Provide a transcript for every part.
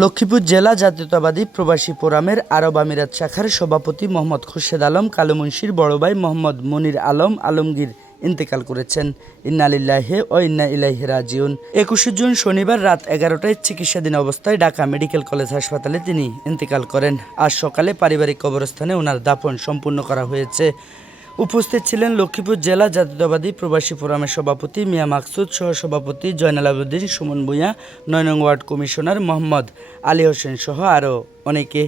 লক্ষ্মীপুর জেলা জাতীয়তাবাদী প্রবাসী ফোরামের আরব আমিরাত শাখার সভাপতি মোহাম্মদ খুরশেদ আলম কালুমুন্সির বড় ভাই মোহাম্মদ মনির আলম আলমগীর ইন্তেকাল করেছেন। ইন্নালিল্লাহে ও ইন্না ইলাইহি রাজিউন। একুশে জুন শনিবার রাত এগারোটায় চিকিৎসাধীন অবস্থায় ঢাকা মেডিকেল কলেজ হাসপাতালে তিনি ইন্তেকাল করেন। আজ সকালে পারিবারিক কবরস্থানে ওনার দাফন সম্পূর্ণ করা হয়েছে। উপস্থিত ছিলেন লক্ষ্মীপুর জেলা জাতীয়তাবাদী প্রবাসী ফোরামের সভাপতি মিয়া মাকসুদ, সহসভাপতি জয়নাল আবুদ্দিন, সুমন ভূঁইয়া, নয় নং ওয়ার্ড কমিশনার মোহাম্মদ আলী হোসেন সহ আরও অনেকে।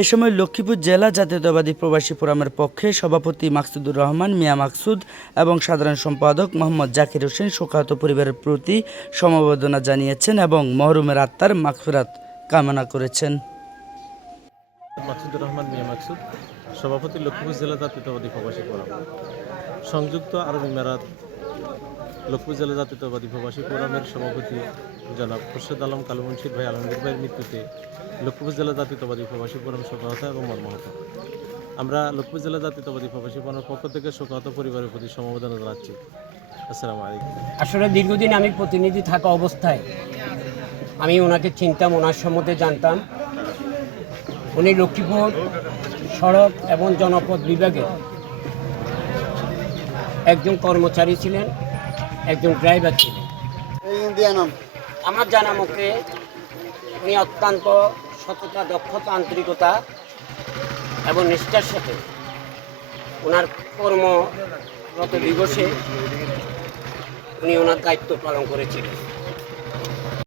এ সময় লক্ষ্মীপুর জেলা জাতীয়তাবাদী প্রবাসী ফোরামের পক্ষে সভাপতি মাকসুদুর রহমান, মিয়া মাকসুদ এবং সাধারণ সম্পাদক মোহাম্মদ জাকির হোসেন শোকাহত পরিবারের প্রতি সমবেদনা জানিয়েছেন এবং মহরুমের আত্মার মাগফিরাত কামনা করেছেন। মাকসুদুর রহমান, মিয়া মাকসুদ। সভাপতি লক্ষ্মীপুর জেলা জাতীয়তাবাদী প্রবাসী ফোরাম। সংযুক্ত আরব ইমারাত লক্ষ্মীপুর জেলা জাতীয়তাবাদী প্রবাসী ফোরামের সভাপতি জনাব খুরশেদ আলম, কালুমুন্সির ভাই, আলমগীর ভাইয়ের মৃত্যুতে লক্ষ্মীপুর জেলা জাতীয়তাবাদী প্রবাসী ফোরাম শোকাহত এবং মর্মাহত। আমরা লক্ষ্মীপুর জেলা জাতীয়তাবাদী প্রবাসী ফোরামের পক্ষ থেকে শোকাহত পরিবারের প্রতি সমবেদনা জানাচ্ছি। আসসালামু আলাইকুম। আসলে দীর্ঘদিন আমি প্রতিনিধি থাকা অবস্থায় আমি ওনাকে চিনতাম, ওনার সম্বন্ধে জানতাম। উনি লক্ষ্মীপুর সড়ক এবং জনপদ বিভাগে একজন কর্মচারী ছিলেন একজন ড্রাইভার ছিলেন। আমার জানা মতে উনি অত্যন্ত সততা দক্ষতা আন্তরিকতা এবং নিষ্ঠার সাথে ওনার কর্মরত দিবসে উনি ওনার দায়িত্ব পালন করেছিলেন।